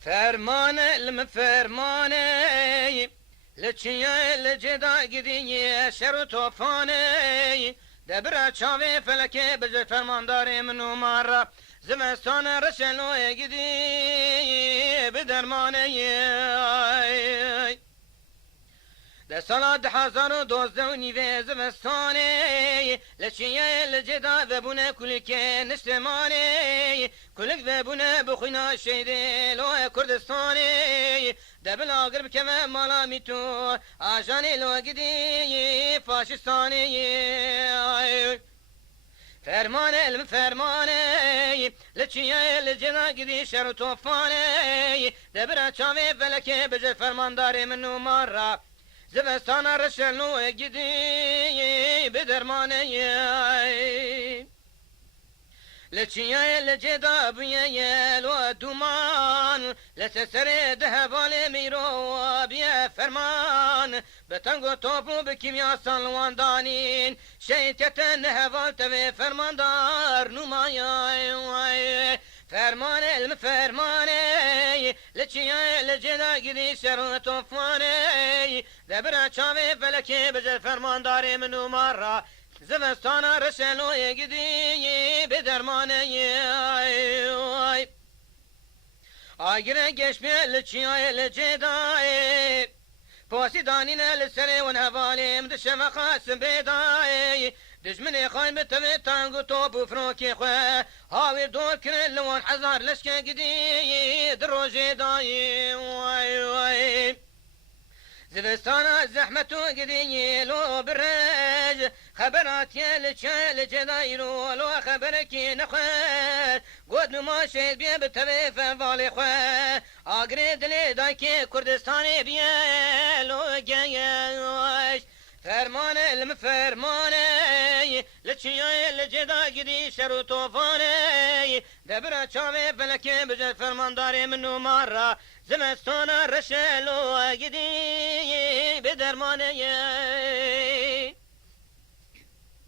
فرمانه المفرمانه لچیه لجدا گدیه شر توفانه دبر چاوی فلکه بجه فرماندار منو مارا زمستان رشلو گدی بدرمانه ده سال 2012 نیوه زمستانه لچیه لجدا وبونه کلکه نشتمانه کلک وبونه بخوینا شیده لو کردستانه ده بلاغر بکمه مالا میتو آجانه لو گدی فاشستانه فرمان علم فرمانه لچیه لجنا گدی شر توفانه ده برا چاوه فلکه بجه فرماندار منو مارا زمستان رشلو گدی بدرمانه لچیه لجدا بیه لو دومان لسسر دهوال میرو بیه فرمان بتنگو توپو بکیمیا سالواندانین شیطت نهوال توی فرماندار نمایه فرمان علم فرمانه لچیه لجدا گدی شر توفانه دبر چاوی فلکی بجه فرماندار منو مارا زمستان رشلو گدی بدرمانه آگره گشمه لچیه لجدای پاسی دانینه لسره و نوالیم دشم خاصم بدای دجمن خایم بتوی تانگو توب فروکی خواه هاویر دور کرن لون حزار لشکه گدی دروجه دای وای وای زمستان زحمتو گدی لو برج خبرات يلچه لجدايرو لو خبرك نخواه قد نما شيد بيه بتوي فوالي خواه آگرد لی دايكي كردستاني بيه لو جايش فرمان علم فرمانه لچیه لجدا گدی شر توفانه دبر چاوه فلکه بجه فرماندار منو مارا زمستان رشلو گدی بدرمانه